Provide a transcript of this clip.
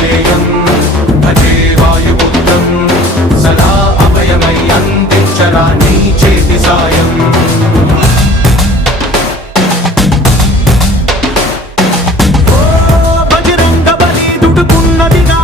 గలేయం భజే వాయుపుత్రం సదా అభయమై అందించరా నీ చేతి సాయం. బజరంగ బలి దుడుకున్నదిగా